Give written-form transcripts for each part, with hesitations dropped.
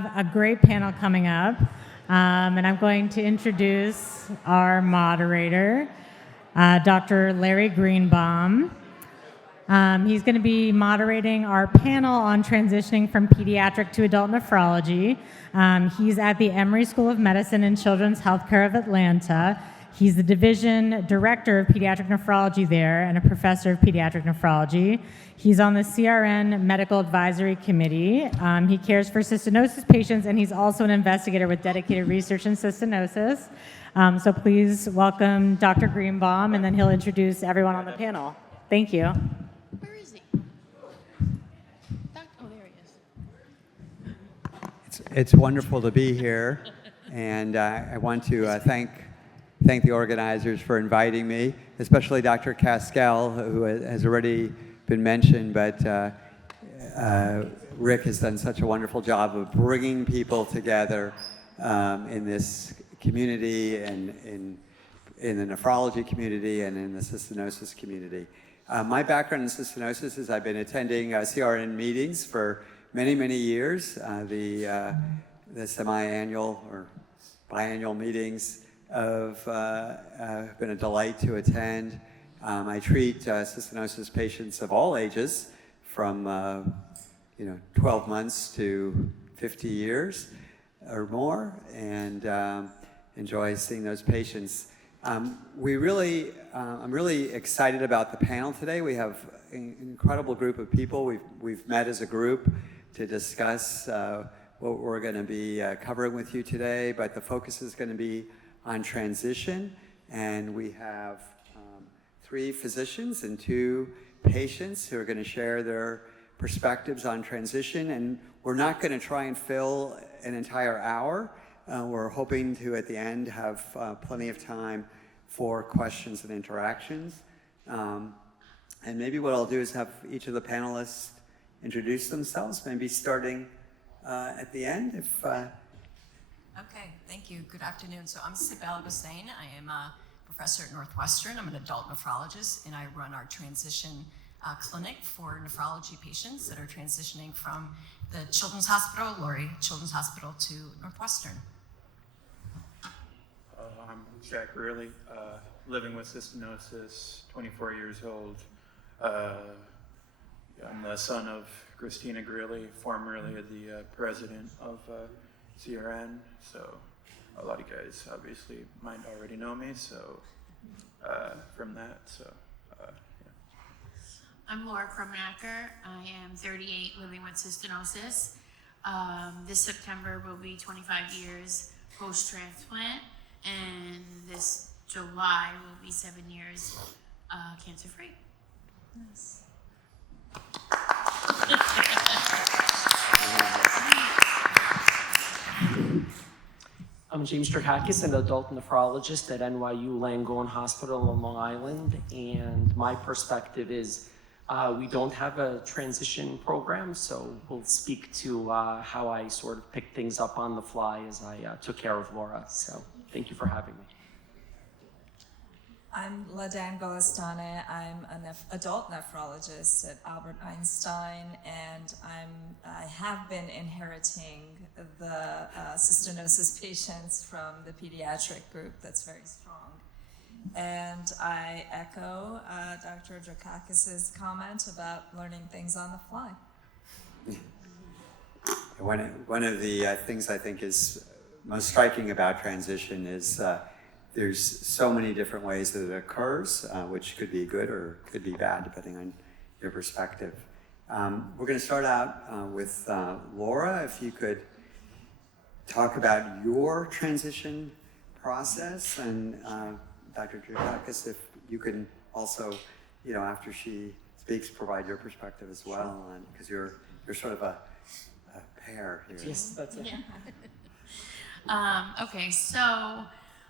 have a great panel coming up, and I'm going to introduce our moderator, Dr. Larry Greenbaum. He's going to be moderating our panel on transitioning from pediatric to adult nephrology. He's at the Emory School of Medicine and Children's Healthcare of Atlanta. He's the division director of pediatric nephrology there and a professor of pediatric nephrology. He's on the CRN Medical Advisory Committee. He cares for cystinosis patients, and he's also an investigator with dedicated research in cystinosis. So please welcome Dr. Greenbaum, and then he'll introduce everyone on the panel. Thank you. Where is he? Oh, there he is. It's wonderful to be here, and I want to thank the organizers for inviting me, especially Dr. Kaskel, who has already been mentioned, but Rick has done such a wonderful job of bringing people together in this community and in the nephrology community and in the cystinosis community. My background in cystinosis is I've been attending CRN meetings for many, many years. The semi-annual or biannual meetings have been a delight to attend. I treat cystinosis patients of all ages, from 12 months to 50 years or more, and enjoy seeing those patients. I'm really excited about the panel today. We have an incredible group of people. We've met as a group to discuss what we're going to be covering with you today, but the focus is going to be on transition, and we have 3 physicians and 2 patients who are going to share their perspectives on transition, and we're not going to try and fill an entire hour. We're hoping to, at the end, have plenty of time for questions and interactions. And maybe what I'll do is have each of the panelists introduce themselves, maybe starting at the end, if Okay, thank you. Good afternoon. So I'm Cybele Ghossein. I am a professor at Northwestern. I'm an adult nephrologist, and I run our transition clinic for nephrology patients that are transitioning from the Children's Hospital, Lurie Children's Hospital, to Northwestern. I'm Jack Greeley, living with cystinosis, 24 years old. I'm the son of Christina Greeley, formerly the president of CRN, so a lot of you guys obviously might already know me, so from that, so yeah. I'm Laura Krummenacker. I am 38, living with cystinosis. This September will be 25 years post-transplant, and this July will be 7 years cancer-free. Yes. I'm James Drakakis, an adult nephrologist at NYU Langone Hospital on Long Island, and my perspective is we don't have a transition program, so we'll speak to how I sort of picked things up on the fly as I took care of Laura. So thank you for having me. I'm Ladan Golestaneh. I'm an adult nephrologist at Albert Einstein, and I have been inheriting the cystinosis patients from the pediatric group that's very strong. And I echo Dr. Drakakis' comment about learning things on the fly. One of the things I think is most striking about transition is there's so many different ways that it occurs, which could be good or could be bad, depending on your perspective. We're going to start out with Laura. If you could talk about your transition process, and Dr. Drakakis, if you can also, after she speaks, provide your perspective as well, because you're sort of a pair here. Yes, that's it. Yeah. Okay, so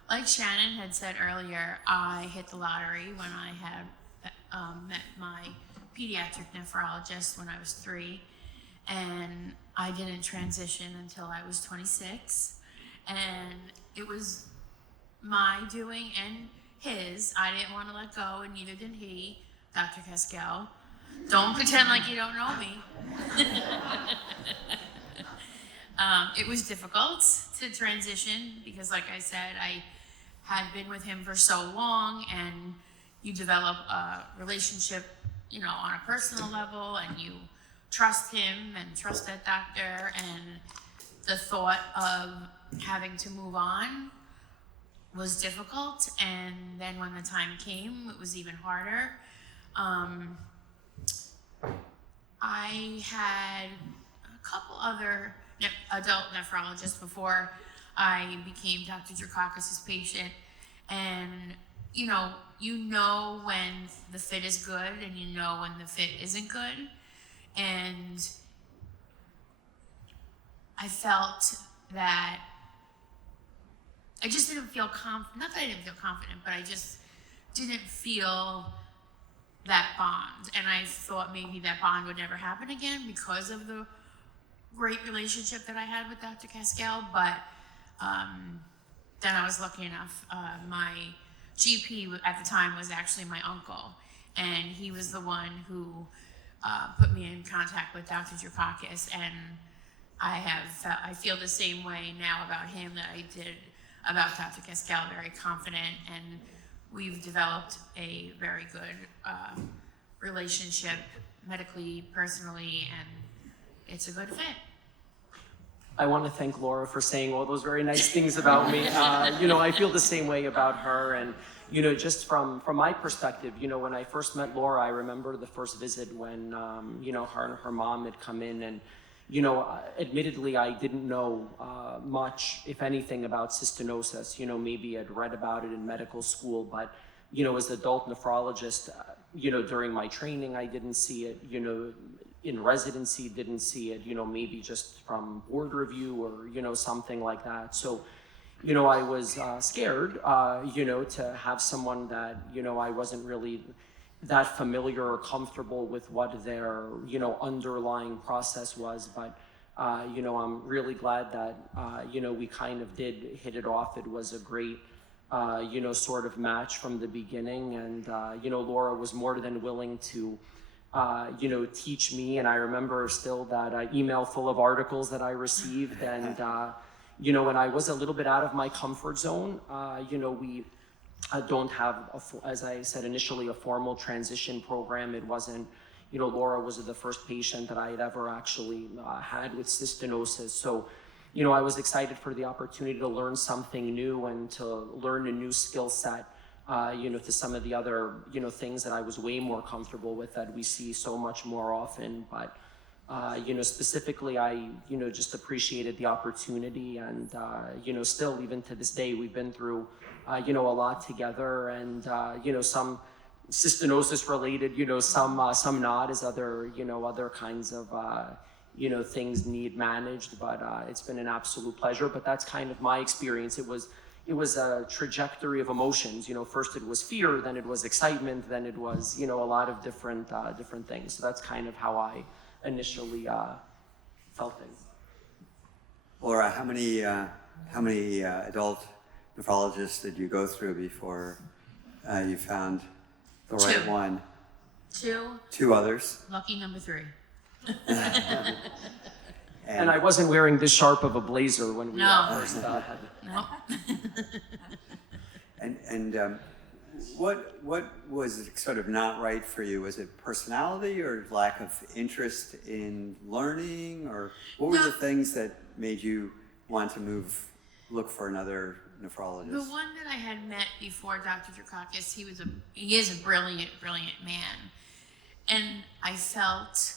like Shannon had said earlier, I hit the lottery when I had met my pediatric nephrologist when I was 3, and I didn't transition until I was 26, and it was my doing and his. I didn't want to let go, and neither did he, Dr. Kaskel. Don't pretend like you don't know me. it was difficult to transition because, like I said, I had been with him for so long, and you develop a relationship, you know, on a personal level, and you trust him and trust that doctor, and the thought of having to move on was difficult. And then when the time came, it was even harder. I had a couple other adult nephrologists before I became Dr. Drakakis' patient, and you know when the fit is good and you know when the fit isn't good. And I felt that I just didn't feel confident. Not that I didn't feel confident, but I just didn't feel that bond. And I thought maybe that bond would never happen again because of the great relationship that I had with Dr. Cascal. But then I was lucky enough. My GP at the time was actually my uncle, and he was the one who put me in contact with Dr. Drakakis. And I feel the same way now about him that I did about Dr. Cascal, very confident, and we've developed a very good relationship medically, personally, and it's a good fit. I want to thank Laura for saying all those very nice things about me. You know, I feel the same way about her. And, you know, just from my perspective, you know, when I first met Laura, I remember the first visit when, you know, her and her mom had come in, and, you know, admittedly, I didn't know much, if anything, about cystinosis. You know, maybe I'd read about it in medical school, but, you know, as an adult nephrologist, you know, during my training, I didn't see it. You know, in residency, didn't see it, you know, maybe just from board review or, you know, something like that. So, you know, I was scared, you know, to have someone that, you know, I wasn't really that familiar or comfortable with what their, you know, underlying process was. But, you know, I'm really glad that, you know, we kind of did hit it off. It was a great, you know, sort of match from the beginning. And, you know, Laura was more than willing to, you know, teach me. And I remember still that email full of articles that I received. And, you know, when I was a little bit out of my comfort zone, you know, we don't have, as I said initially, a formal transition program. It wasn't, you know, Laura was the first patient that I had ever actually had with cystinosis. So, you know, I was excited for the opportunity to learn something new and to learn a new skill set. You know, to some of the other, you know, things that I was way more comfortable with that we see so much more often. But, you know, specifically, I, you know, just appreciated the opportunity. And, you know, still, even to this day, we've been through, you know, a lot together. And, you know, some cystinosis related, you know, some not, as other, you know, other kinds of, you know, things need managed. But it's been an absolute pleasure. But that's kind of my experience. It was a trajectory of emotions. You know, first it was fear, then it was excitement, then it was, you know, a lot of different things. So that's kind of how I initially felt things. Laura, how many adult nephrologists did you go through before you found the right Two. one? Two others? Lucky number 3. And I wasn't wearing this sharp of a blazer when we first had it. No. And what was sort of not right for you? Was it personality or lack of interest in learning, or what were the things that made you want to look for another nephrologist? The one that I had met before Dr. Drakakis, he is a brilliant man. And I felt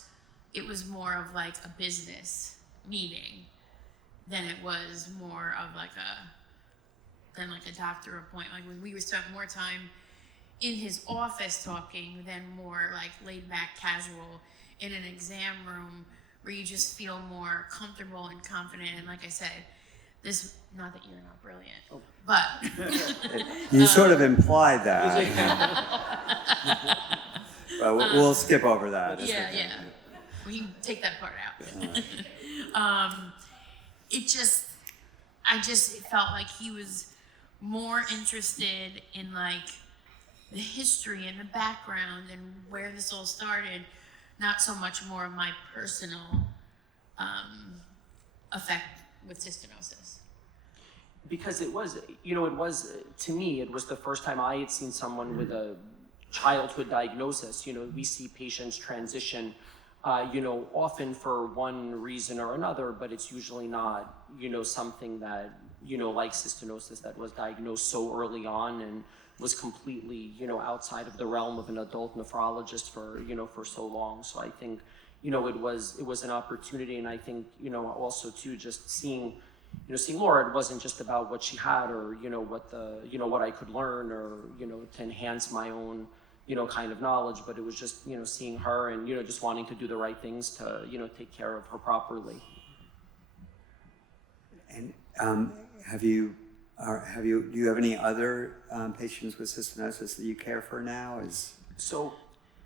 it was more of like a business meeting than it was more of like a doctor appointment. Like when we were spent more time in his office talking than more like laid back, casual in an exam room where you just feel more comfortable and confident. And like I said, this, not that you're not brilliant, but You sort of implied that. But we'll skip over that. yeah. We can take that part out. I just felt like he was more interested in like the history and the background and where this all started, not so much more of my personal effect with cystinosis? Because it was, to me, it was the first time I had seen someone with a childhood diagnosis. We see patients transition, often for one reason or another, but it's usually not, something that, like cystinosis that was diagnosed so early on and was completely, outside of the realm of an adult nephrologist for so long. So I think, it was an opportunity, and I think, also too, just seeing Laura, it wasn't just about what she had or, what I could learn or, to enhance my own, kind of knowledge, but it was just, seeing her and, just wanting to do the right things to, take care of her properly. And do you have any other patients with cystinosis that you care for now? So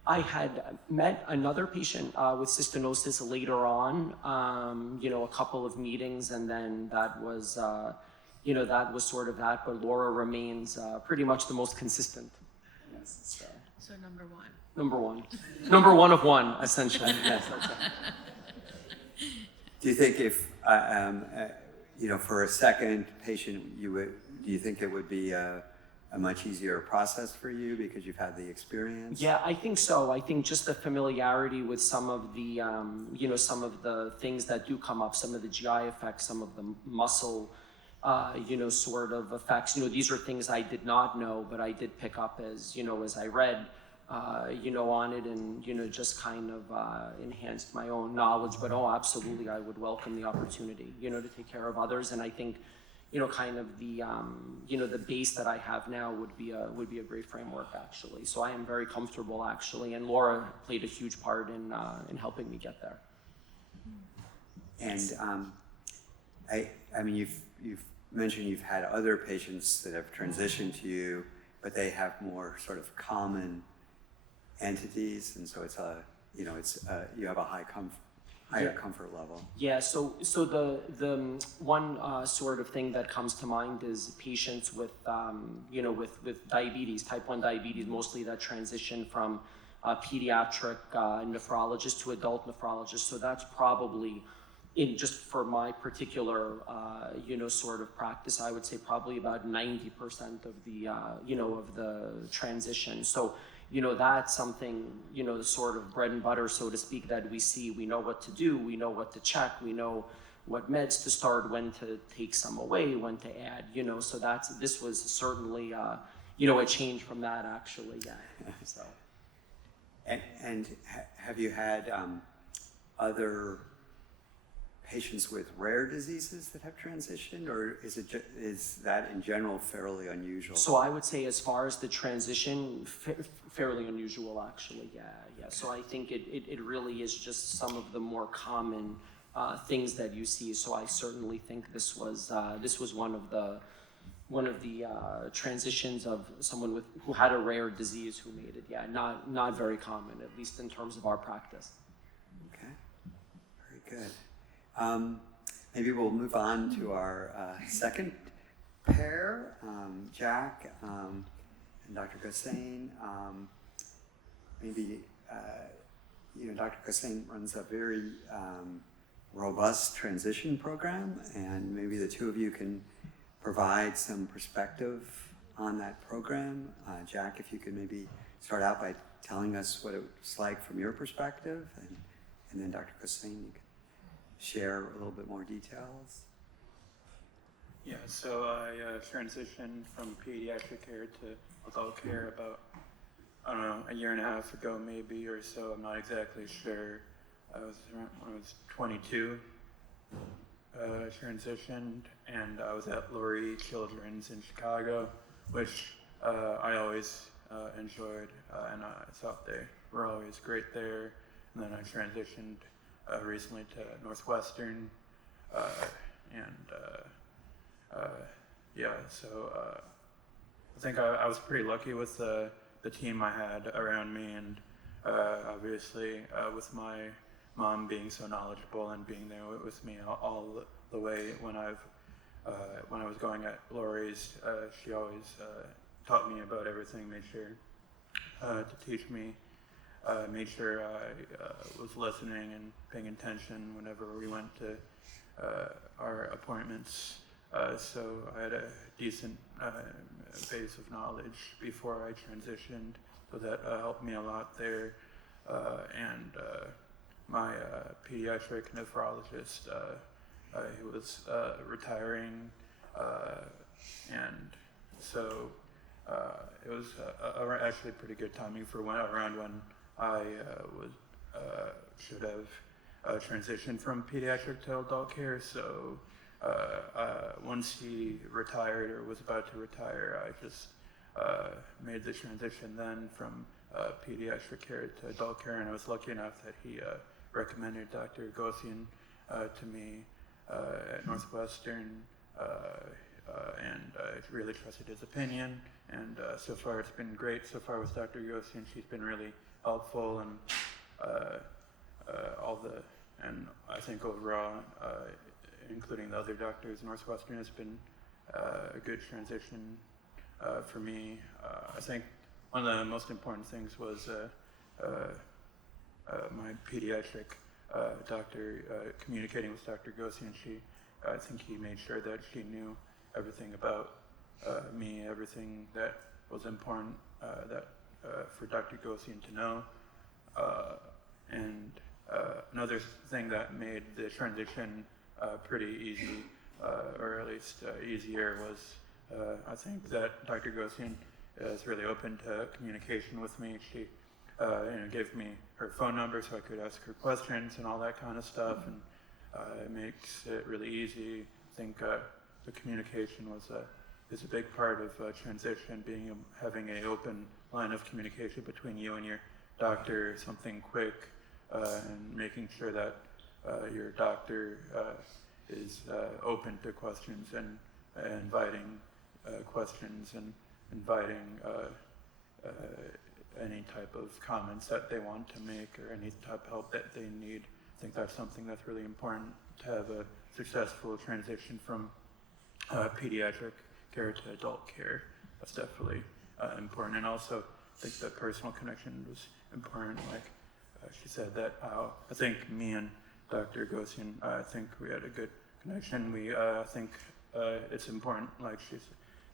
I had met another patient with cystinosis later on, a couple of meetings, and then that was, that was sort of that, but Laura remains pretty much the most consistent. Yes, So number one. Number one. Number one of one, essentially. Yes, that's it. Do you think if, for a second patient, do you think it would be a much easier process for you because you've had the experience? Yeah, I think so. I think just the familiarity with some of the, some of the things that do come up, some of the GI effects, some of the muscle, sort of effects. These are things I did not know, but I did pick up as, as I read, on it and, just kind of enhanced my own knowledge. But absolutely, I would welcome the opportunity, to take care of others. And I think, kind of the, the base that I have now would be a great framework, actually. So I am very comfortable, actually, and Laura played a huge part in helping me get there. And I mean, you've mentioned you've had other patients that have transitioned to you, but they have more sort of common entities, and so it's you have a higher comfort level. Yeah, so the one sort of thing that comes to mind is patients with with diabetes, type 1 diabetes, mostly that transition from pediatric nephrologist to adult nephrologist. So that's probably, just for my particular sort of practice, I would say probably about 90% of the of the transition. So that's something, the sort of bread and butter, so to speak, that we see. We know what to do, we know what to check, we know what meds to start, when to take some away, when to add, so this was certainly, a change from that, actually, yeah. So. And have you had other patients with rare diseases that have transitioned, or is that in general fairly unusual? So I would say, as far as the transition, fairly unusual, actually. Yeah. So I think it really is just some of the more common things that you see. So I certainly think this was one of the transitions of someone who had a rare disease who made it. Yeah, not very common, at least in terms of our practice. Okay, very good. Maybe we'll move on to our second pair, Jack and Dr. Ghossein. Maybe, Dr. Ghossein runs a very robust transition program, and maybe the two of you can provide some perspective on that program. Jack, if you could maybe start out by telling us what it's like from your perspective, and then Dr. Ghossein, you can share a little bit more details. Yeah, so I transitioned from pediatric care to adult care about, I don't know, a year and a half ago maybe or so. I'm not exactly sure. When I was 22, transitioned, and I was at Lurie Children's in Chicago, which I always enjoyed, and I thought they were always great there. And then I transitioned recently to Northwestern, I think I was pretty lucky with the team I had around me, and obviously with my mom being so knowledgeable and being there with me all the way when I was going at Lurie's. She always taught me about everything, made sure to teach me. Made sure I was listening and paying attention whenever we went to our appointments. So I had a decent base of knowledge before I transitioned, so that helped me a lot there. And my pediatric nephrologist, he was retiring, and so it was actually pretty good timing for around when I should have transitioned from pediatric to adult care. So once he retired or was about to retire, I just made the transition then from pediatric care to adult care, and I was lucky enough that he recommended Dr. Ghossein to me at Northwestern, and I really trusted his opinion, and so far it's been great so far with Dr. Ghossein. She's been really helpful, and and I think overall, including the other doctors, Northwestern has been a good transition for me. I think one of the most important things was my pediatric doctor communicating with Dr. Ghossein. I think he made sure that she knew everything about me, everything that was important for Dr. Ghossein to know. And another thing that made the transition pretty easy, or at least easier, was I think that Dr. Ghossein is really open to communication with me. She gave me her phone number so I could ask her questions and all that kind of stuff, and it makes it really easy. I think the communication is a big part of transition, having an open line of communication between you and your doctor, something quick, and making sure that your doctor is open to questions and inviting questions and inviting any type of comments that they want to make or any type of help that they need. I think that's something that's really important to have a successful transition from pediatric care to adult care. That's definitely important. And also, I think the personal connection was important. Like she said, that I think me and Dr. Ghossein, I think we had a good connection. I think it's important, like she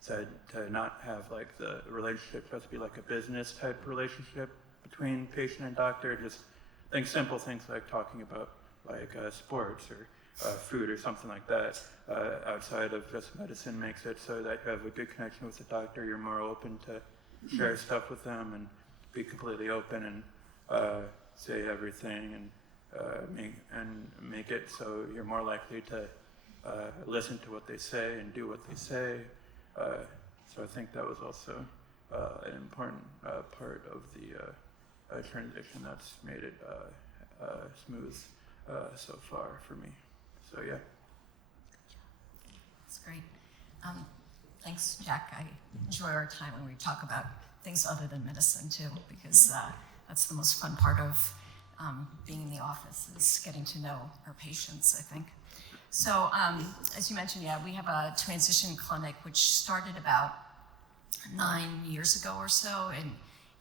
said, to not have like the relationship has to be like a business type relationship between patient and doctor. Just think simple things like talking about like sports or food or something like that outside of just medicine makes it so that you have a good connection with the doctor. You're more open to share stuff with them and be completely open and say everything and make it so you're more likely to listen to what they say and do what they say. So I think that was also an important part of the transition that's made it smooth so far for me. So yeah. That's great. Thanks, Jack. I enjoy our time when we talk about things other than medicine too, because that's the most fun part of being in the office, is getting to know our patients, I think. So as you mentioned, yeah, we have a transition clinic which started about 9 years ago or so, and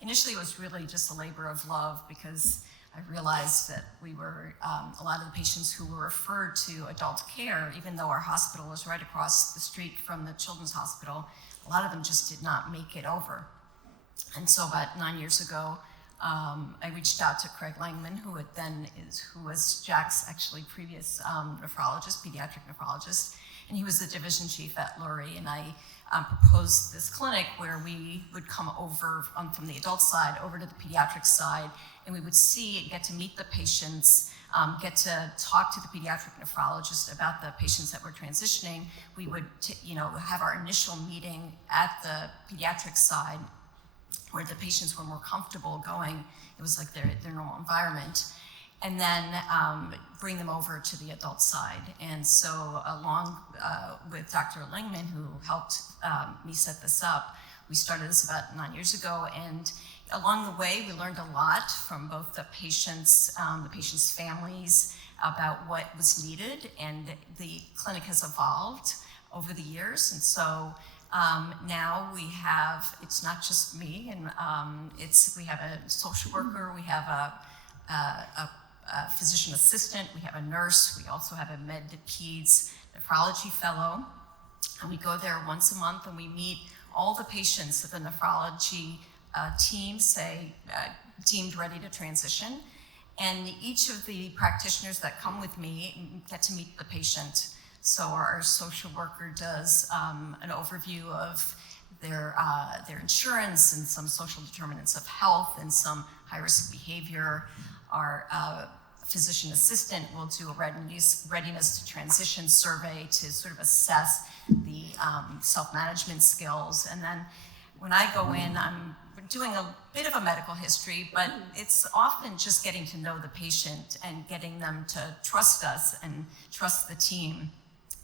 initially it was really just a labor of love because I realized that we were, a lot of the patients who were referred to adult care, even though our hospital was right across the street from the Children's Hospital, a lot of them just did not make it over. And so about 9 years ago, I reached out to Craig Langman, who was Jack's actually previous nephrologist, pediatric nephrologist, and he was the division chief at Lurie, and I proposed this clinic where we would come over from the adult side over to the pediatric side, and we would see and get to meet the patients, get to talk to the pediatric nephrologist about the patients that were transitioning. We would have our initial meeting at the pediatric side where the patients were more comfortable going. It was like their normal environment. And then bring them over to the adult side. And so along with Dr. Langman, who helped me set this up, we started this about 9 years ago. And along the way, we learned a lot from both the patients' families about what was needed. And the clinic has evolved over the years. And so now we have, it's not just me, and we have a social worker, we have a a physician assistant, we have a nurse, we also have a med peds nephrology fellow. And we go there once a month and we meet all the patients that the nephrology team say deemed ready to transition. And each of the practitioners that come with me get to meet the patient. So our social worker does an overview of their insurance and some social determinants of health and some high-risk behavior. Our physician assistant will do a readiness to transition survey to sort of assess the self-management skills. And then when I go in, I'm doing a bit of a medical history, but it's often just getting to know the patient and getting them to trust us and trust the team.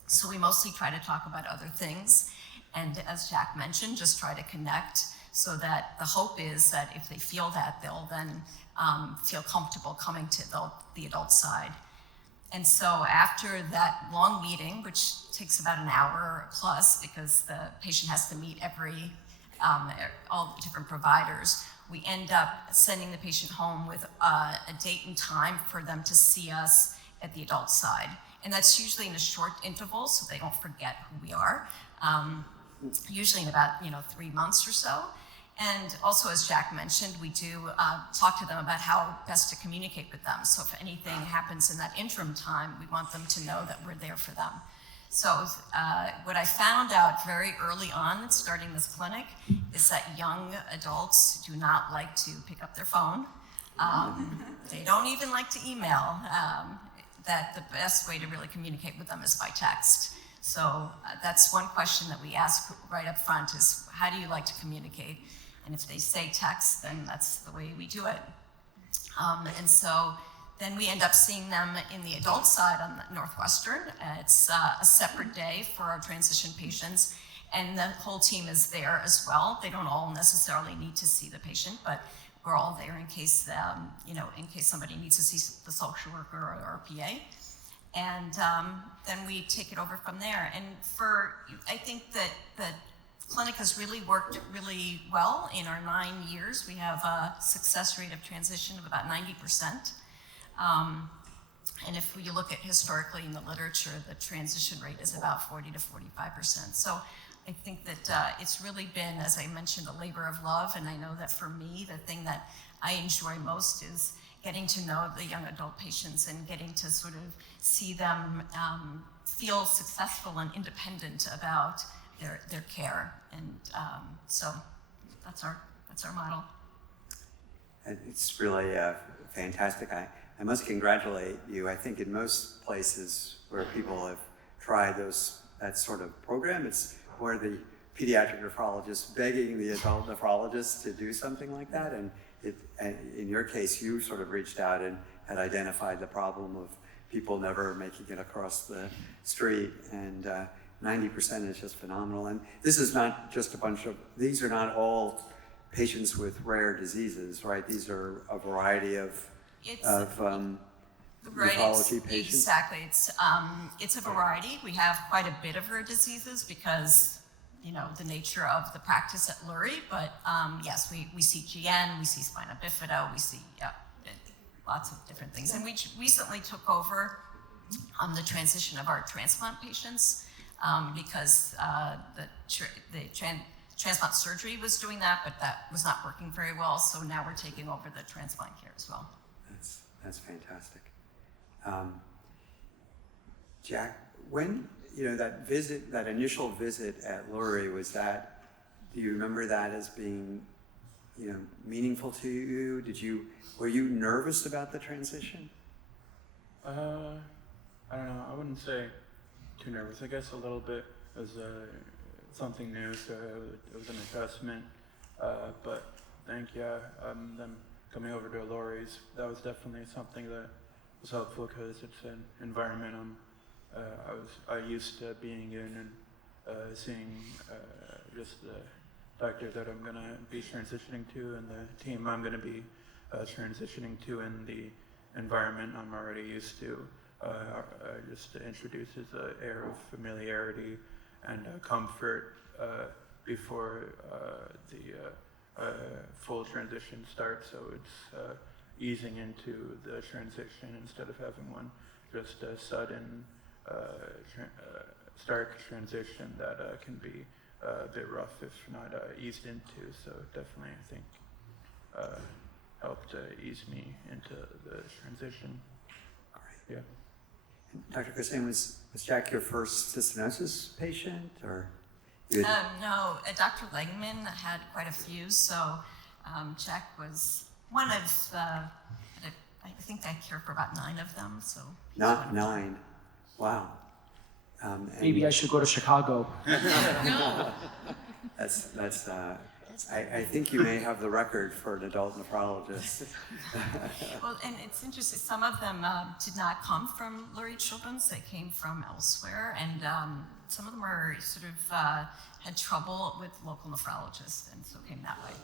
So we mostly try to talk about other things. And as Jack mentioned, just try to connect so that the hope is that if they feel that, they'll then feel comfortable coming to the adult side. And so after that long meeting, which takes about an hour plus because the patient has to meet all the different providers, we end up sending the patient home with a date and time for them to see us at the adult side. And that's usually in a short interval so they don't forget who we are, usually in about 3 months or so. And also, as Jack mentioned, we do talk to them about how best to communicate with them. So if anything happens in that interim time, we want them to know that we're there for them. So what I found out very early on starting this clinic is that young adults do not like to pick up their phone. They don't even like to email. That the best way to really communicate with them is by text. So that's one question that we ask right up front is, how do you like to communicate? And if they say text, then that's the way we do it. And so then we end up seeing them in the adult side on the Northwestern. It's a separate day for our transition patients, and the whole team is there as well. They don't all necessarily need to see the patient, but we're all there in case, in case somebody needs to see the social worker or our PA. And then we take it over from there. And I think that the clinic has really worked really well in our 9 years. We have a success rate of transition of about 90%. And if you look at historically in the literature, the transition rate is about 40 to 45%. So I think that it's really been, as I mentioned, a labor of love. And I know that for me, the thing that I enjoy most is getting to know the young adult patients and getting to sort of see them feel successful and independent about their care. And so that's our model. It's really fantastic. I must congratulate you. I think in most places where people have tried that sort of program, it's where the pediatric nephrologist begging the adult nephrologist to do something like that. And in your case, you sort of reached out and had identified the problem of people never making it across the street. And 90% is just phenomenal. And this is not just these are not all patients with rare diseases, right? These are a variety of nephrology patients. Exactly. It's a variety. We have quite a bit of rare diseases because the nature of the practice at Lurie. But yes, we see GN, we see spina bifida, we see lots of different things. And we recently took over the transition of our transplant patients because the transplant surgery was doing that, but that was not working very well. So now we're taking over the transplant care as well. That's fantastic. Jack, when that initial visit at Lurie, do you remember that as being meaningful to you? Were you nervous about the transition? I don't know. I wouldn't say too nervous. I guess a little bit. It was something new, so it was an adjustment. But I think, them coming over to Lurie's, that was definitely something that was helpful because it's an environment I used to being in and seeing just the doctor that I'm going to be transitioning to and the team I'm going to be transitioning to and the environment I'm already used to. Just introduces an air of familiarity and comfort before the full transition starts. So easing into the transition instead of having one just a sudden stark transition that can be a bit rough if not eased into. So definitely, I think, helped ease me into the transition. Great. Yeah. Dr. Ghossein, was Jack your first cystinosis patient, or? You had, No, Dr. Legman had quite a few, so Jack was one of I think I cared for about 9 of them, so. he was one not of them. 9. Wow. And Maybe I should go to Chicago. That's. I think you may have the record for an adult nephrologist. Well, and it's interesting, some of them did not come from Lurie Children's, they came from elsewhere, and some of them were sort of had trouble with local nephrologists, and so came that way.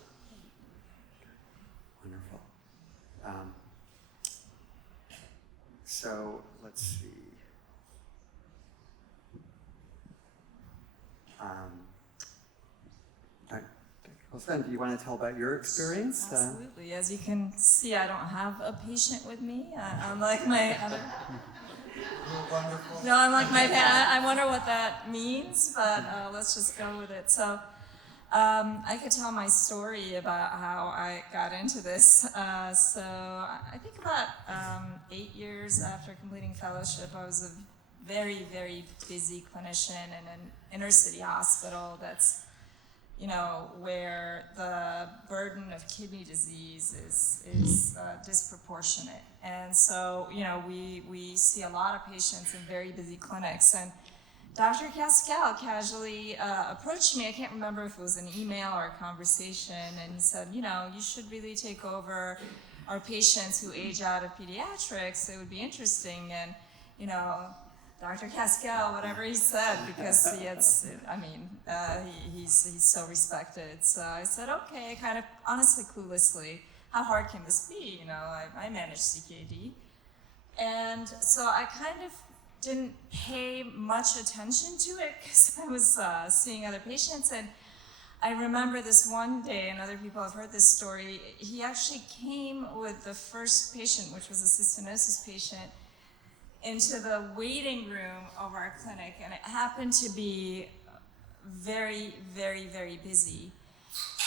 Wonderful. So let's see. Dr. Golestaneh, do you want to tell about your experience? Absolutely. As you can see, I don't have a patient with me. Unlike my other. No, unlike my. I wonder what that means, but let's just go with it. So, I could tell my story about how I got into this. So, I think about 8 years after completing fellowship, I was a very, very busy clinician in an inner city hospital that's, you know, where the burden of kidney disease is disproportionate. And so, you know, we see a lot of patients in very busy clinics. And Dr. Cascal casually approached me. I can't remember if it was an email or a conversation. And he said, you know, you should really take over our patients who age out of pediatrics. It would be interesting. And, you know, Dr. Cascal, whatever he said, because he's so respected. So I said, okay, kind of honestly cluelessly, how hard can this be? You know, I manage CKD. And so I kind of didn't pay much attention to it because I was seeing other patients. And I remember this one day, and other people have heard this story, he actually came with the first patient, which was a cystinosis patient, into the waiting room of our clinic, and it happened to be very, very, very busy.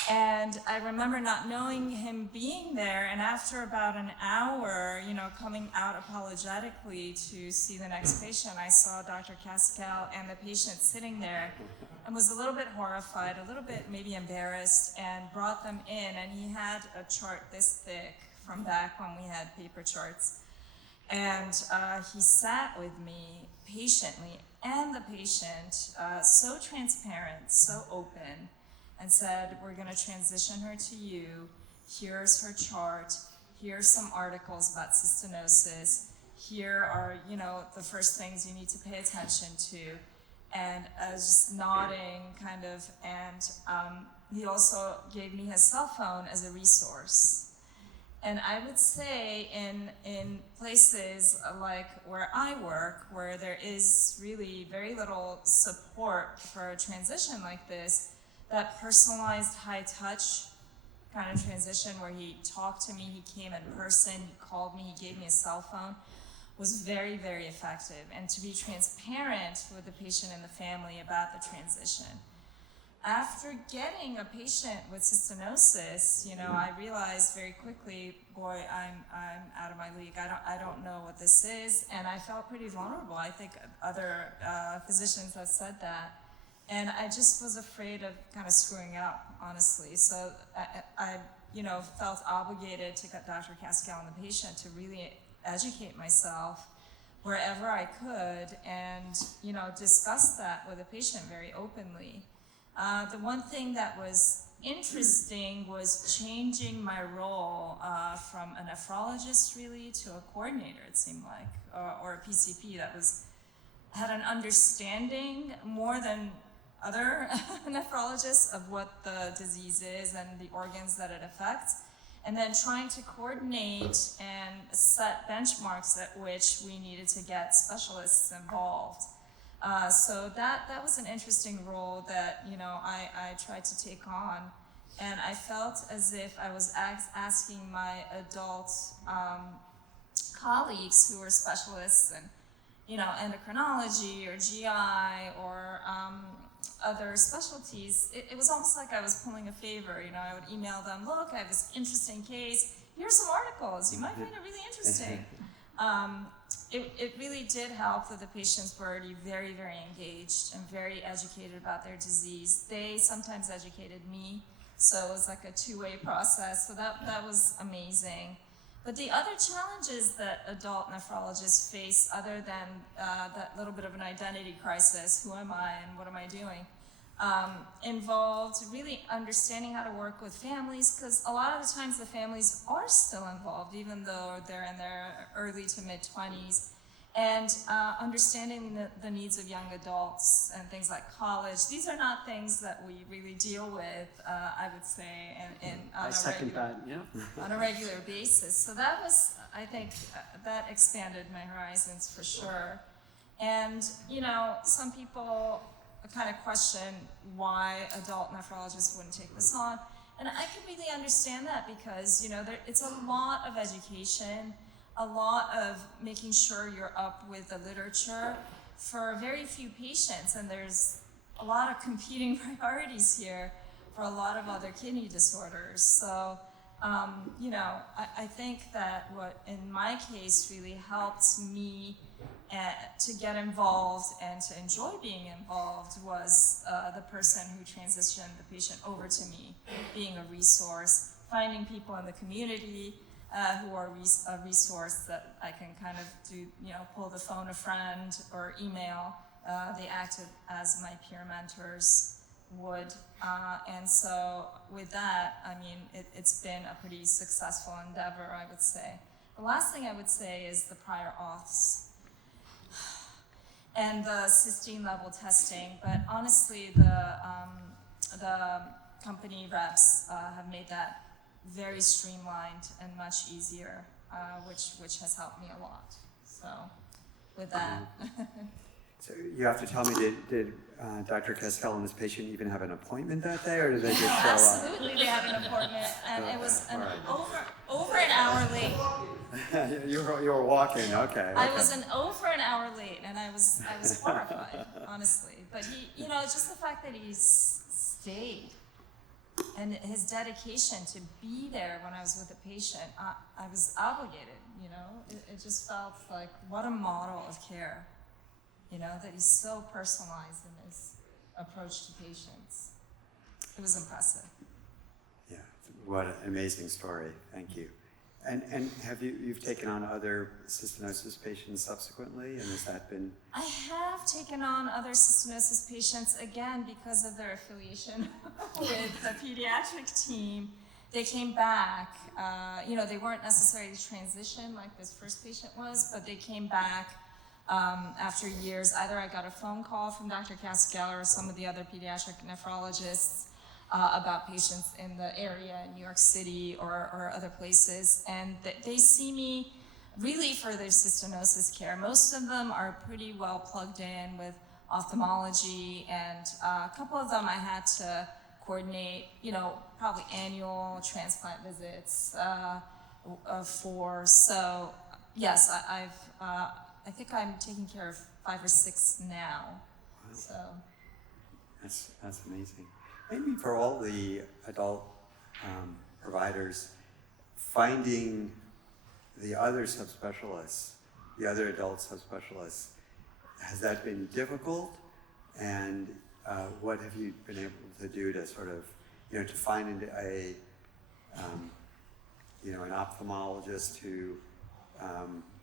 And I remember not knowing him being there, and after about an hour, you know, coming out apologetically to see the next patient, I saw Dr. Cascal and the patient sitting there and was a little bit horrified, a little bit maybe embarrassed, and brought them in, and he had a chart this thick from back when we had paper charts. And he sat with me patiently, and the patient, so transparent, so open, and said, we're going to transition her to you. Here's her chart. Here's some articles about cystinosis. Here are, you know, the first things you need to pay attention to. And I was just nodding, kind of, and he also gave me his cell phone as a resource. And I would say in places like where I work, where there is really very little support for a transition like this, that personalized high-touch kind of transition where he talked to me, he came in person, he called me, he gave me a cell phone, was very, very effective. And to be transparent with the patient and the family about the transition. After getting a patient with cystinosis, you know, I realized very quickly, boy, I'm out of my league. I don't know what this is, and I felt pretty vulnerable. I think other physicians have said that, and I just was afraid of kind of screwing up, honestly. So I you know, felt obligated to get Dr. Cascal and the patient to really educate myself wherever I could, and you know, discuss that with the patient very openly. The one thing that was interesting was changing my role from a nephrologist really to a coordinator, it seemed like, or a PCP that had an understanding more than other nephrologists of what the disease is and the organs that it affects, and then trying to coordinate and set benchmarks at which we needed to get specialists involved. So that was an interesting role that, you know, I tried to take on. And I felt as if I was asking my adult colleagues who were specialists in, endocrinology or GI or other specialties, it was almost like I was pulling a favor. I would email them, look, I have this interesting case. Here's some articles. You might find it really interesting. It really did help that the patients were already very, very engaged and very educated about their disease. They sometimes educated me, so it was like a two-way process. So that was amazing. But the other challenges that adult nephrologists face, other than that little bit of an identity crisis, who am I and what am I doing, involved really understanding how to work with families, because a lot of the times the families are still involved, even though they're in their early to mid-20s, and understanding the needs of young adults and things like college. These are not things that we really deal with, I would say, on a regular basis. So that was, I think, that expanded my horizons for sure. And, some people kind of question why adult nephrologists wouldn't take this on. And I can really understand that because, it's a lot of education, a lot of making sure you're up with the literature for very few patients. And there's a lot of competing priorities here for a lot of other kidney disorders. So, I think that what in my case really helped me to get involved and to enjoy being involved was the person who transitioned the patient over to me, being a resource, finding people in the community who are a resource that I can kind of do, pull the phone a friend or email. They acted as my peer mentors would. And so with that, it's been a pretty successful endeavor, I would say. The last thing I would say is the prior auths and the cysteine level testing. But honestly, the company reps have made that very streamlined and much easier, which has helped me a lot. So with that. So you have to tell me, did Dr. Castell and his patient even have an appointment that day, or did they just show up? Absolutely, they had an appointment, and it was over an hour late. you were walking, okay. I was over an hour late, and I was horrified, honestly. But he, just the fact that he stayed, and his dedication to be there when I was with the patient, I was obligated. It just felt like what a model of care. That he's so personalized in his approach to patients. It was impressive. Yeah, what an amazing story. Thank you. And have you've taken on other cystinosis patients subsequently, and has that been? I have taken on other cystinosis patients, again, because of their affiliation with the pediatric team. They came back, they weren't necessarily transitioned like this first patient was, but they came back after years. Either I got a phone call from Dr. Castell or some of the other pediatric nephrologists about patients in the area in New York City or other places, and they see me really for their cystinosis care. Most of them are pretty well plugged in with ophthalmology, and a couple of them I had to coordinate, probably annual transplant visits for. So yes, I think I'm taking care of 5 or 6 now. Wow. So That's amazing. Maybe for all the adult providers, finding the other subspecialists, the other adult subspecialists, has that been difficult? And what have you been able to do to sort of, to find an ophthalmologist who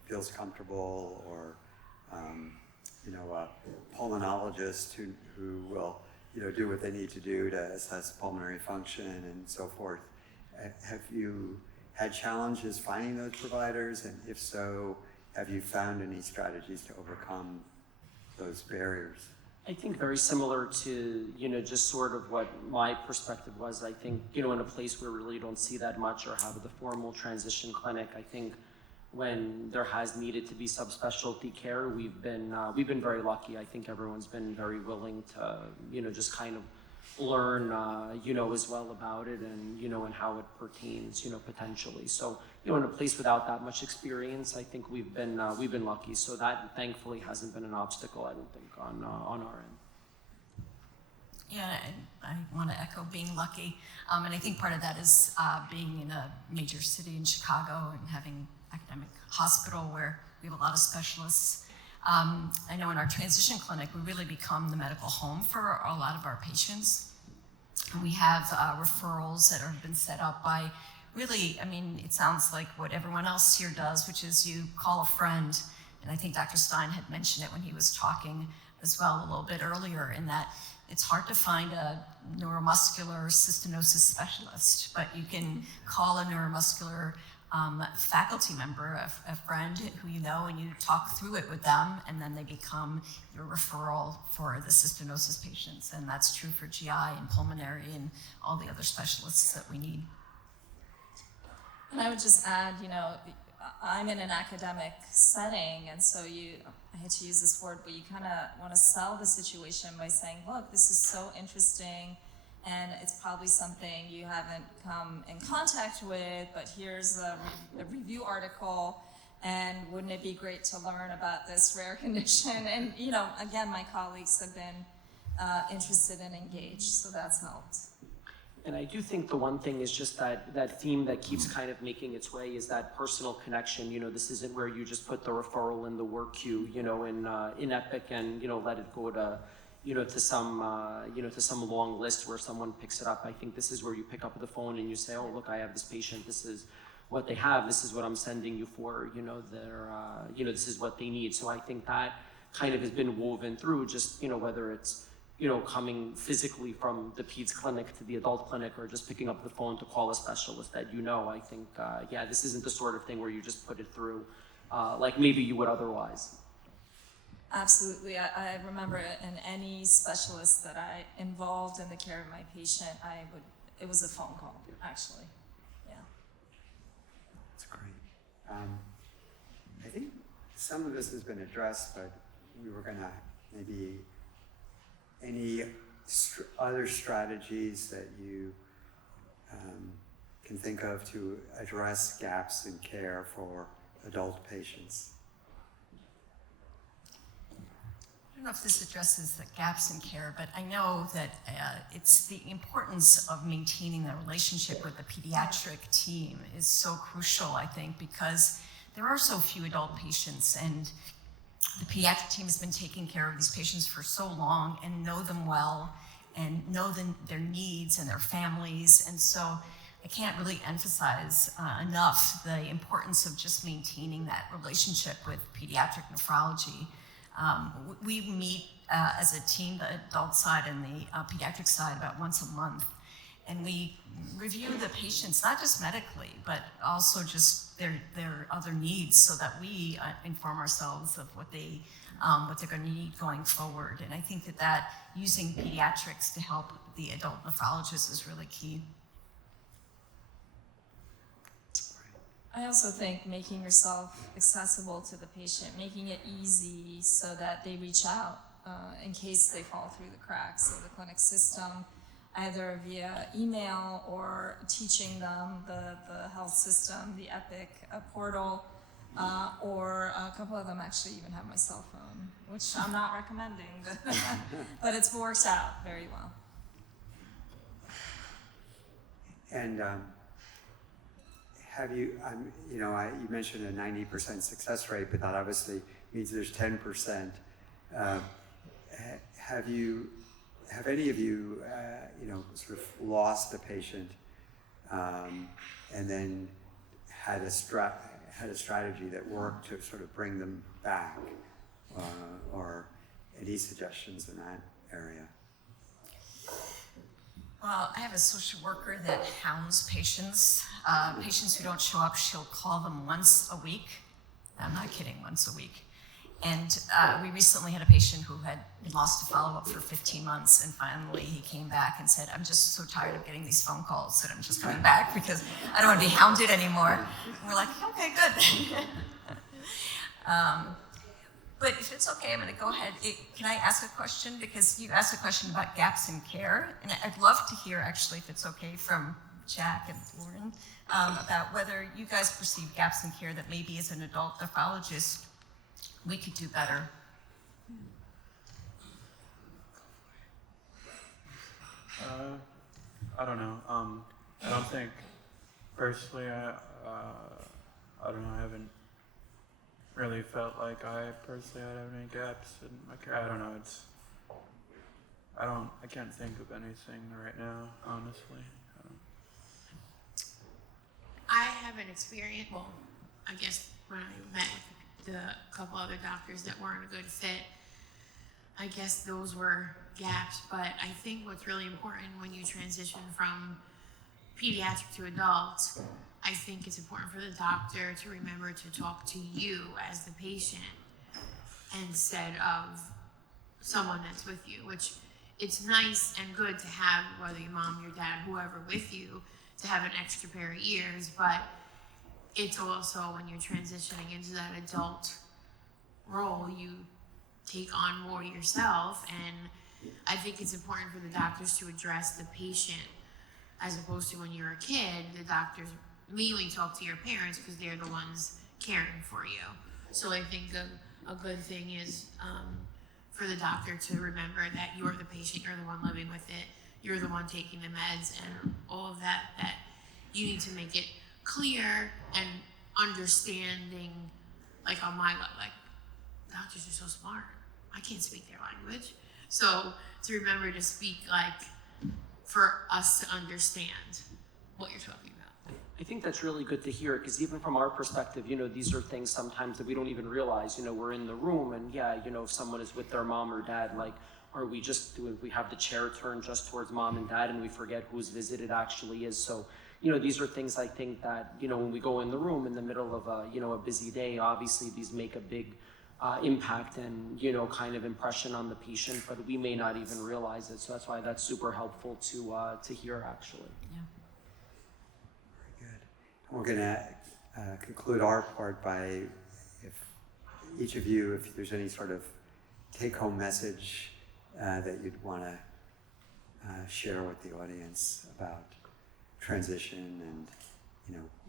feels comfortable, or a pulmonologist who will do what they need to do to assess pulmonary function and so forth. Have you had challenges finding those providers, and if so, have you found any strategies to overcome those barriers? I think very similar to, just sort of what my perspective was. I think, in a place where we really don't see that much or have the formal transition clinic, I think when there has needed to be subspecialty care, we've been very lucky. I think everyone's been very willing to, just kind of learn, as well about it and, and how it pertains, potentially. So, in a place without that much experience, I think we've been lucky. So that thankfully hasn't been an obstacle, I don't think, on our end. Yeah, I want to echo being lucky. And I think part of that is being in a major city in Chicago and having academic hospital where we have a lot of specialists. I know in our transition clinic, we really become the medical home for a lot of our patients. We have referrals that have been set up by really, it sounds like what everyone else here does, which is you call a friend. And I think Dr. Stein had mentioned it when he was talking as well a little bit earlier, in that it's hard to find a neuromuscular cystinosis specialist, but you can call a neuromuscular faculty member, a friend who you know, and you talk through it with them, and then they become your referral for the cystinosis patients. And that's true for GI and pulmonary and all the other specialists that we need. And I would just add, I'm in an academic setting, and so I hate to use this word, but you kind of want to sell the situation by saying, look, this is so interesting, and it's probably something you haven't come in contact with, but here's a review article, and wouldn't it be great to learn about this rare condition? And, again, my colleagues have been interested and engaged, so that's helped. And I do think the one thing is just that theme that keeps kind of making its way is that personal connection. This isn't where you just put the referral in the work queue, in Epic and, let it go to, to some long list where someone picks it up. I think this is where you pick up the phone and you say, oh, look, I have this patient. This is what they have. This is what I'm sending you for. This is what they need. So I think that kind of has been woven through just, whether it's, coming physically from the peds clinic to the adult clinic, or just picking up the phone to call a specialist that I think, this isn't the sort of thing where you just put it through like maybe you would otherwise. Absolutely. I remember in any specialist that I involved in the care of my patient, it was a phone call, actually. Yeah. That's great. I think some of this has been addressed, but we were going to maybe any other strategies that you can think of to address gaps in care for adult patients? I don't know if this addresses the gaps in care, but I know that it's the importance of maintaining the relationship with the pediatric team is so crucial, I think, because there are so few adult patients, and the pediatric team has been taking care of these patients for so long and know them well and know their needs and their families. And so I can't really emphasize enough the importance of just maintaining that relationship with pediatric nephrology. We meet as a team, the adult side and the pediatric side, about once a month. And we review the patients, not just medically, but also just their other needs, so that we inform ourselves of what they're going to need going forward. And I think that using pediatrics to help the adult nephrologist is really key. I also think making yourself accessible to the patient, making it easy so that they reach out in case they fall through the cracks of the clinic system, either via email or teaching them the health system, the Epic portal, or a couple of them actually even have my cell phone, which I'm not recommending, but it's worked out very well. And have you, you mentioned a 90% success rate, but that obviously means there's 10%. Have any of you, sort of lost a patient and then had a strategy that worked to sort of bring them back, or any suggestions in that area? Well, I have a social worker that hounds patients. Patients who don't show up, she'll call them once a week. I'm not kidding, once a week. And we recently had a patient who had been lost to follow-up for 15 months, and finally he came back and said, I'm just so tired of getting these phone calls that I'm just coming back because I don't want to be hounded anymore. And we're like, okay, good. But if it's okay, I'm going to go ahead. Can I ask a question? Because you asked a question about gaps in care, and I'd love to hear, actually, if it's okay, from Jack and Lauren, about whether you guys perceive gaps in care that maybe as an adult nephrologist we could do better. I don't know. I don't think, personally, I don't know, I haven't really felt like I personally had any gaps in my care. I don't know, I can't think of anything right now, honestly. I haven't experienced, well, I guess when I met with the couple other doctors that weren't a good fit, I guess those were gaps, but I think what's really important when you transition from pediatric to adult, I think it's important for the doctor to remember to talk to you as the patient instead of someone that's with you, which it's nice and good to have, whether your mom, your dad, whoever with you, to have an extra pair of ears, but it's also when you're transitioning into that adult role, you take on more yourself, and I think it's important for the doctors to address the patient as opposed to when you're a kid, the doctors mainly talk to your parents because they're the ones caring for you. So I think a good thing is for the doctor to remember that you're the patient, you're the one living with it, you're the one taking the meds and all of that, that you need to make it clear and understanding, like on my level, like doctors are so smart. I can't speak their language. So to remember to speak like for us to understand what you're talking about. I think that's really good to hear, because even from our perspective, these are things sometimes that we don't even realize. We're in the room and if someone is with their mom or dad, like, do we have the chair turned just towards mom and dad and we forget whose visit it actually is. So, these are things I think that, when we go in the room in the middle of a busy day, obviously these make a big impact and, kind of impression on the patient, but we may not even realize it. So that's why that's super helpful to hear, actually. Yeah. Very good. We're going to conclude our part by, if each of you, if there's any sort of take-home message that you'd want to share with the audience about transition and,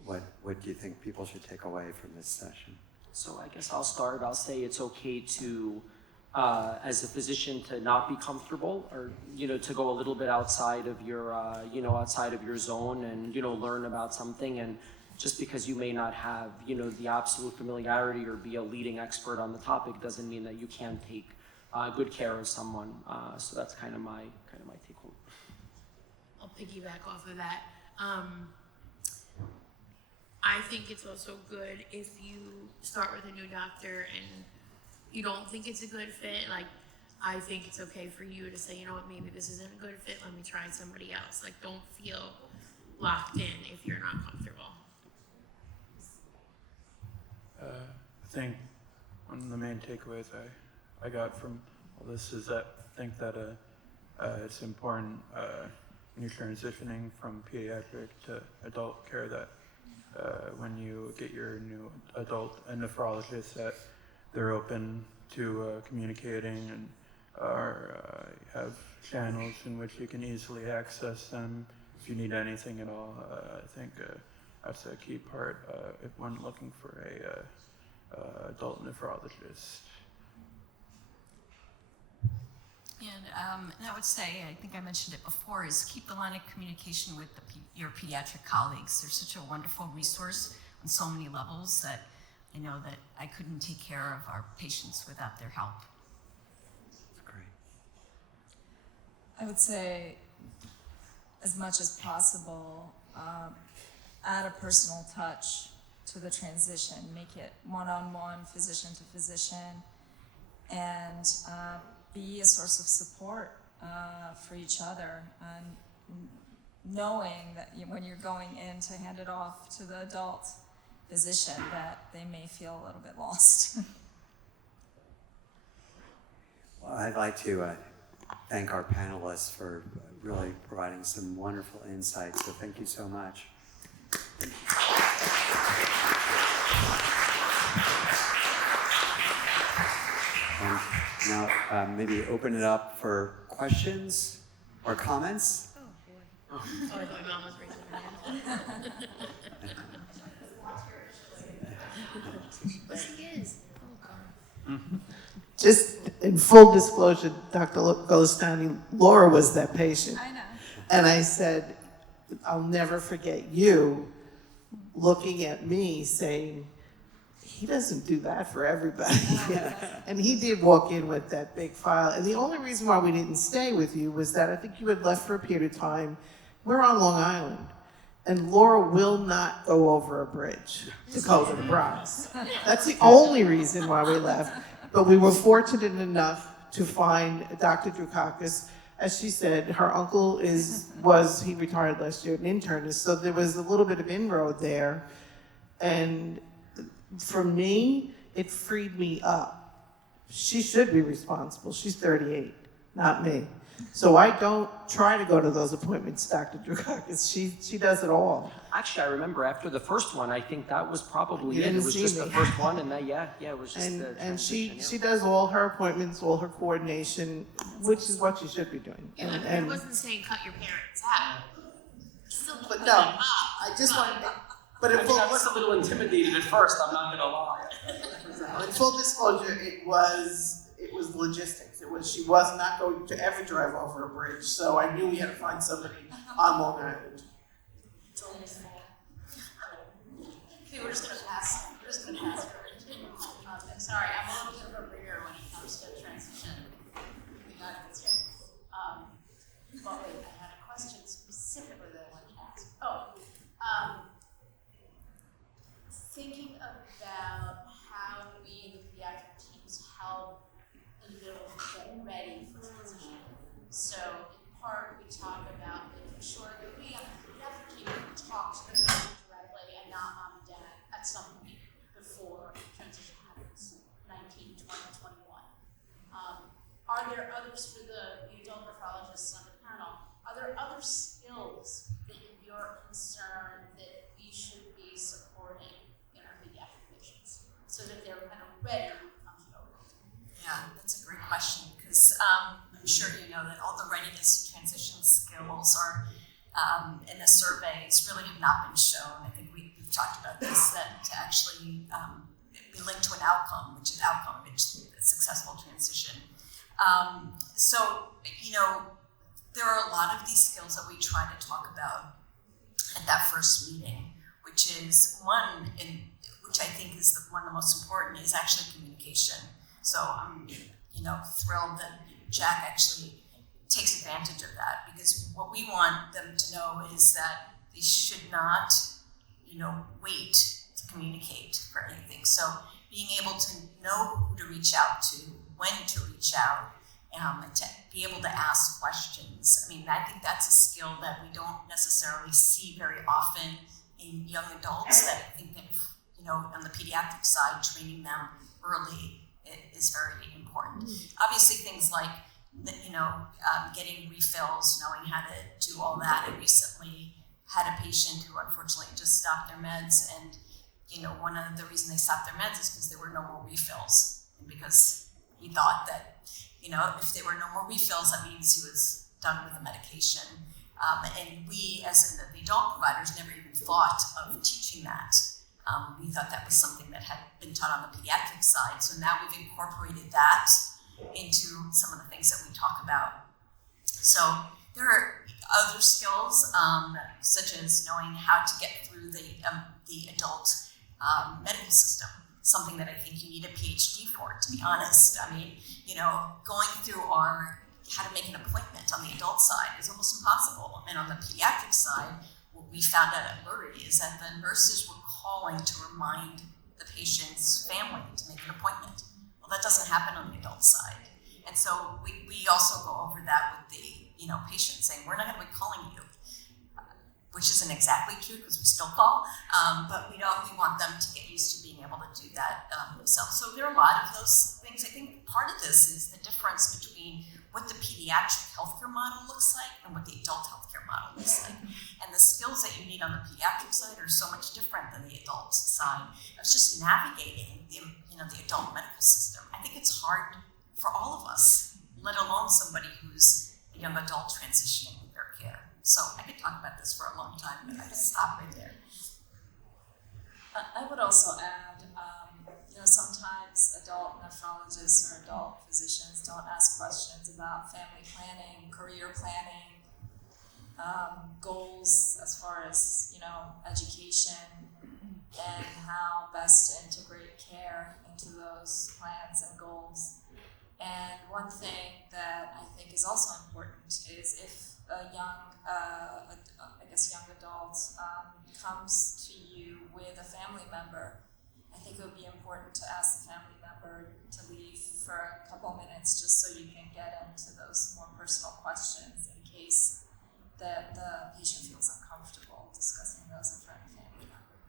what do you think people should take away from this session? So I guess I'll start. I'll say it's okay to, as a physician, to not be comfortable, or to go a little bit outside of your, outside of your zone, and learn about something. And just because you may not have, the absolute familiarity or be a leading expert on the topic, doesn't mean that you can't take good care of someone. So that's kind of my take home. I'll piggyback off of that. I think it's also good if you start with a new doctor and you don't think it's a good fit. Like, I think it's okay for you to say, maybe this isn't a good fit, let me try somebody else. Like, don't feel locked in if you're not comfortable. I think one of the main takeaways I got from all this is that I think that it's important when you're transitioning from pediatric to adult care that when you get your new adult nephrologist, that they're open to communicating and have channels in which you can easily access them if you need anything at all. I think that's a key part if one looking for a adult nephrologist. And I would say, I think I mentioned it before, is keep the line of communication with your pediatric colleagues. They're such a wonderful resource on so many levels that I know that I couldn't take care of our patients without their help. That's great. I would say, as much as possible, add a personal touch to the transition. Make it one-on-one, physician to physician, and be a source of support for each other, and knowing that when you're going in to hand it off to the adult physician, that they may feel a little bit lost. Well, I'd like to thank our panelists for really providing some wonderful insights, so thank you so much. now maybe open it up for questions or comments. Oh, I thought my mom was raising her hand. Yes, he is. Oh, God. Just in full disclosure, Dr. Golestaneh, Laura was that patient. I know. And I said, I'll never forget you looking at me saying, he doesn't do that for everybody. And he did walk in with that big file. And the only reason why we didn't stay with you was that I think you had left for a period of time. We're on Long Island. And Laura will not go over a bridge to go to the Bronx. That's the only reason why we left. But we were fortunate enough to find Dr. Drakakis. As she said, her uncle he retired last year, an internist, so there was a little bit of inroad there. And for me, it freed me up. She should be responsible. She's 38, not me. So I don't try to go to those appointments, Dr. Drakakis. She does it all. Actually, I remember after the first one, I think that was probably You it. It didn't was see just me. the first one, and that, it was just And the transition, she does all her appointments, all her coordination, which is what she should be doing. Yeah, but And it wasn't saying cut your parents out. Still but keep no, them up. I just want to. But I think I was a little intimidated at first, I'm not gonna lie. in full disclosure, it was logistics. She was not going to ever drive over a bridge, so I knew we had to find somebody on Long Island. Okay, we're just gonna pass her. I'm sorry, I'm a little bit of a reader when it comes to transition. But wait, I had a question specifically that I wanted to ask. Thinking about how we in the pediatric teams help individuals get ready for transition. So in part, we talk about making sure that we have a team can talk to the patient directly and not mom and dad at some point before transition happens, 19, 20, 21. Are there others for the adult nephrologists on the panel? Are there other skills that you're concerned that we should be supporting in our pediatric patients so that they're kind of ready to come to over? Yeah, that's a great question because I'm sure you know that all the readiness and transition skills are in the surveys really have not been shown. I think we've talked about this, that to actually be linked to an outcome, which is a successful transition. So, there are a lot of these skills that we try to talk about at that first meeting, which is one, which I think is one of the most important, is actually communication. So I'm, thrilled that Jack actually takes advantage of that, because what we want them to know is that they should not, wait to communicate for anything. So being able to know who to reach out to, when to reach out, and to be able to ask questions. I mean, I think that's a skill that we don't necessarily see very often in young adults, that I think that, on the pediatric side, training them early is very important. Obviously, things like, getting refills, knowing how to do all that. I recently had a patient who unfortunately just stopped their meds, and, one of the reasons they stopped their meds is because there were no more refills, and because he thought that, if there were no more refills, that means he was done with the medication. And we, as the adult providers, never even thought of teaching that. We thought that was something that had been taught on the pediatric side. So now we've incorporated that into some of the things that we talk about. So there are other skills, such as knowing how to get through the adult medical system. Something that I think you need a PhD for, to be honest. I mean, going through how to make an appointment on the adult side is almost impossible. And on the pediatric side, what we found out at Lurie is that the nurses were calling to remind the patient's family to make an appointment. Well, that doesn't happen on the adult side. And so we also go over that with the patient, saying, we're not going to be calling you, which isn't exactly true because we still call, but we want them to get used to being able to do that themselves. So there are a lot of those things. I think part of this is the difference between what the pediatric healthcare model looks like and what the adult healthcare model looks like. And the skills that you need on the pediatric side are so much different than the adult side. It's just navigating the adult medical system. I think it's hard for all of us, let alone somebody who's a young adult transitioning with their care. So I could talk about this for a long time, but I can stop right there. I would also add, sometimes adult nephrologists or adult physicians don't ask questions about family planning, career planning, goals as far as, education, and how best to integrate care into those plans and goals. And one thing that I think is also important is if a young adult comes to you with a family member, I think it would be important to ask the family member to leave for a couple minutes just so you can get into those more personal questions in case the patient feels uncomfortable discussing those in front of a family member.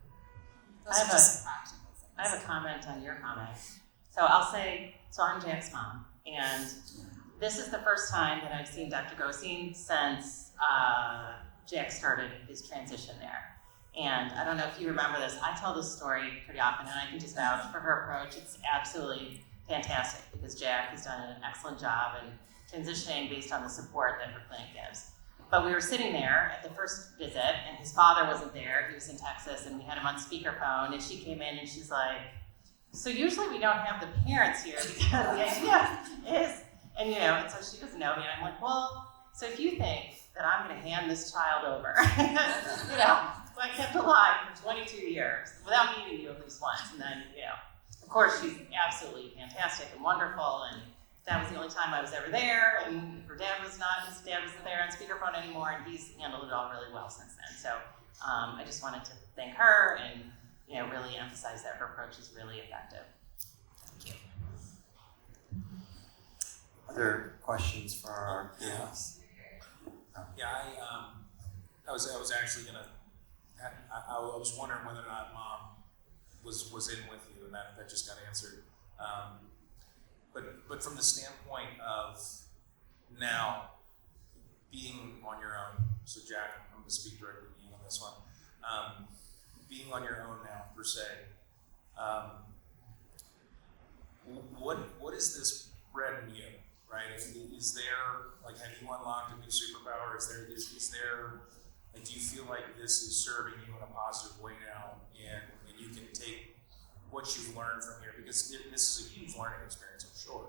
Those are just some practical things. I have a comment on your comment. So I'll say, I'm Jack's mom, and this is the first time that I've seen Dr. Ghossein since Jack started his transition there. And I don't know if you remember this, I tell this story pretty often, and I can just vouch for her approach. It's absolutely fantastic because Jack has done an excellent job in transitioning based on the support that her clinic gives. But we were sitting there at the first visit, and his father wasn't there. He was in Texas, and we had him on speakerphone, and she came in and she's like, so usually we don't have the parents here because the idea is, and so she doesn't know me, and I'm like, well, so if you think that I'm gonna hand this child over, so I kept alive for 22 years without meeting you at least once, and then, of course she's absolutely fantastic and wonderful, and that was the only time I was ever there, and his dad wasn't there on speakerphone anymore, and he's handled it all really well since then. So I just wanted to thank her and really emphasize that her approach is really effective. Thank you. Other questions for our panelists? Yeah, I was actually gonna. I was wondering whether or not Mom was in with you, and that just got answered. But from the standpoint of now being on your own, so Jack, I'm going to speak directly to you on this one. Being on your own now, per se, what is this bred in you, right? Is there, like, have you unlocked a new superpower? Is there, like, do you feel like this is serving you in a positive way now, and you can take what you've learned from here, because this is a huge learning experience, I'm sure.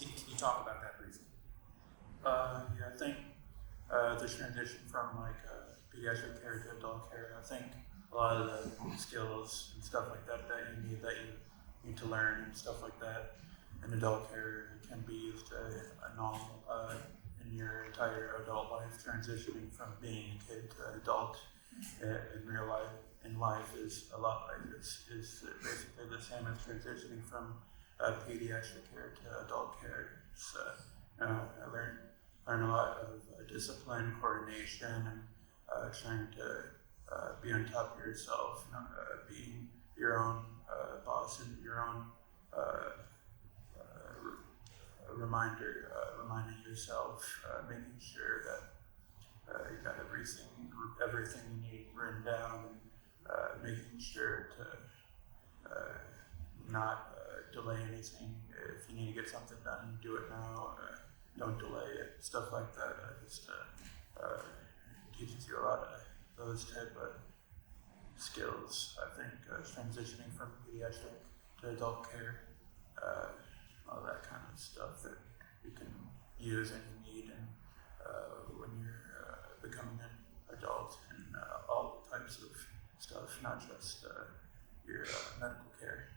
Can you talk about that briefly? Yeah, I think the transition from pediatric care to adult care, I think a lot of the skills and stuff like that you need to learn and stuff like that in adult care can be used in your entire adult life. Transitioning from being a kid to adult in real life is a lot like this, is basically the same as transitioning from pediatric care to adult care. So I learned a lot of discipline, coordination, and trying to be on top of yourself, being your own boss and your own reminding yourself, making sure that you got everything you need written down, and making sure to not delay anything. If you need to get something done, do it now. Don't delay it. Stuff like that. Just teaches you a lot of those type of skills. I think transitioning from pediatric to adult care, all that kind of stuff that you can use and you need, and when you're becoming an adult, and all types of stuff, not just your medical care.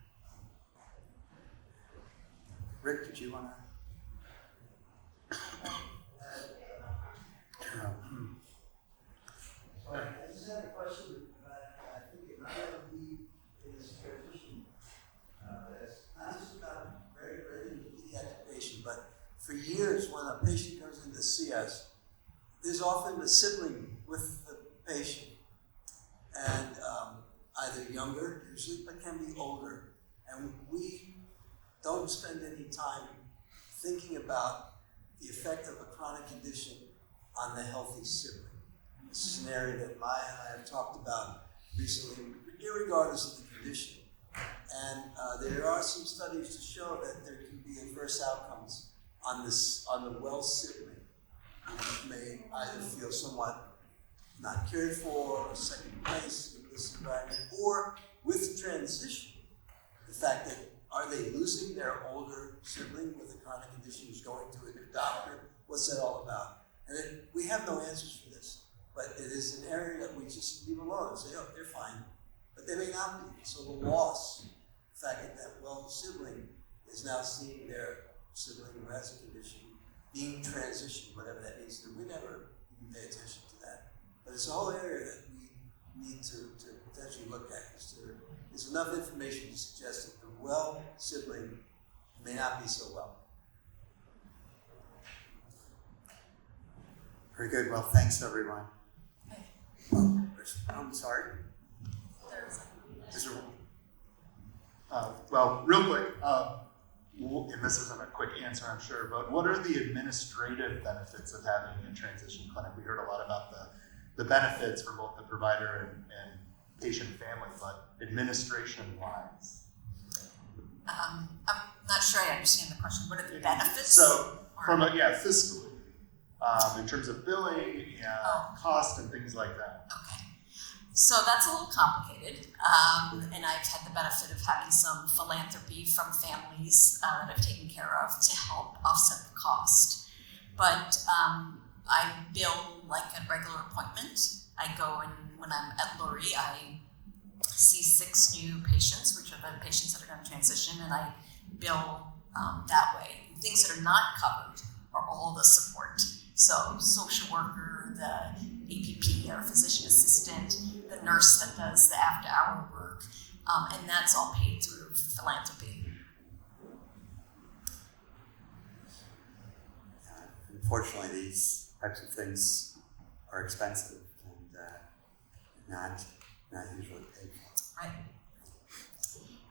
Rick, did you want to? I just had a question. I think it might have been in this transition. It's not just about very into pediatric patient, but for years when a patient comes in to see us, there's often a sibling with the patient, and either younger, usually, but can be older. And we don't spend any time thinking about the effect of a chronic condition on the healthy sibling. This is an area that Maya and I have talked about recently, regardless of the condition. And there are some studies to show that there can be adverse outcomes on the well sibling, which may either feel somewhat not cared for or second place in this environment, or with transition, the fact that are they losing their older sibling with a chronic condition who's going to a new doctor? What's that all about? And we have no answers for this, but it is an area that we just leave alone and say, oh, they're fine, but they may not be. So the loss, the fact that that well sibling is now seeing their sibling who has a condition being transitioned, whatever that means to them, we never even pay attention to that. But it's a whole area that we need to potentially look at. There's enough information to suggest that the well sibling may not be so well. Very good. Well, thanks, everyone. Oh, I'm sorry. Is there well, real quick, and this isn't a quick answer, I'm sure, but what are the administrative benefits of having a transition clinic? We heard a lot about the benefits for both the provider and patient family, but administration-wise? I'm not sure I understand the question. What are the benefits? So, fiscally, in terms of billing and cost and things like that. Okay. So that's a little complicated, and I've had the benefit of having some philanthropy from families that I've taken care of to help offset the cost. But I bill like a regular appointment. I go and when I'm at Lurie, I see 6 new patients, which are the patients that are going to transition, and I bill that way. Things that are not covered are all the support. So social worker, the APP, or physician assistant, the nurse that does the after-hour work, and that's all paid through philanthropy. Unfortunately, these types of things are expensive and not usually paid for. Right.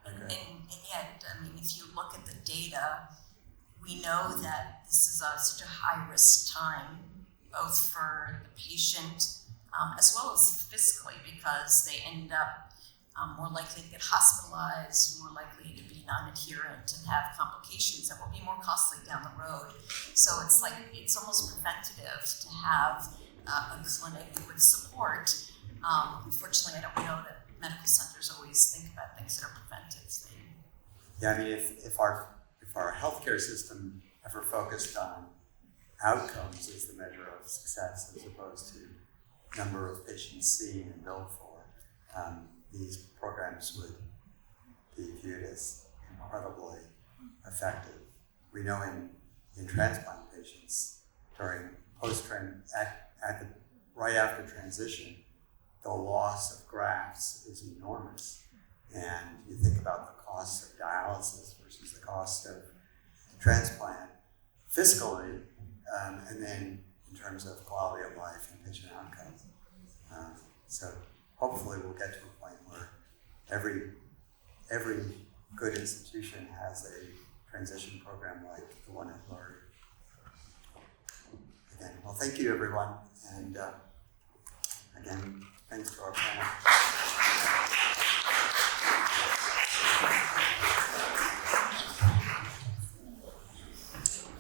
Okay. And yet, I mean, if you look at the data, we know that this is such a high-risk time, both for the patient as well as fiscally, because they end up more likely to get hospitalized, more likely to be non-adherent and have complications that will be more costly down the road. So it's almost preventative to have a clinic with support. Unfortunately, I don't know that medical centers always think about things that are preventive. Yeah, I mean, if our healthcare system ever focused on outcomes as the measure of success as opposed to number of patients seen and billed for, these programs would be viewed as incredibly effective. We know in transplant patients during right after transition, the loss of grafts is enormous. And you think about the cost of dialysis versus the cost of transplant fiscally, and then in terms of quality of life and patient outcomes. So hopefully we'll get to a point where every good institution has a transition program like the one at Lurie. Again, well, thank you everyone, and again, thanks to our panel.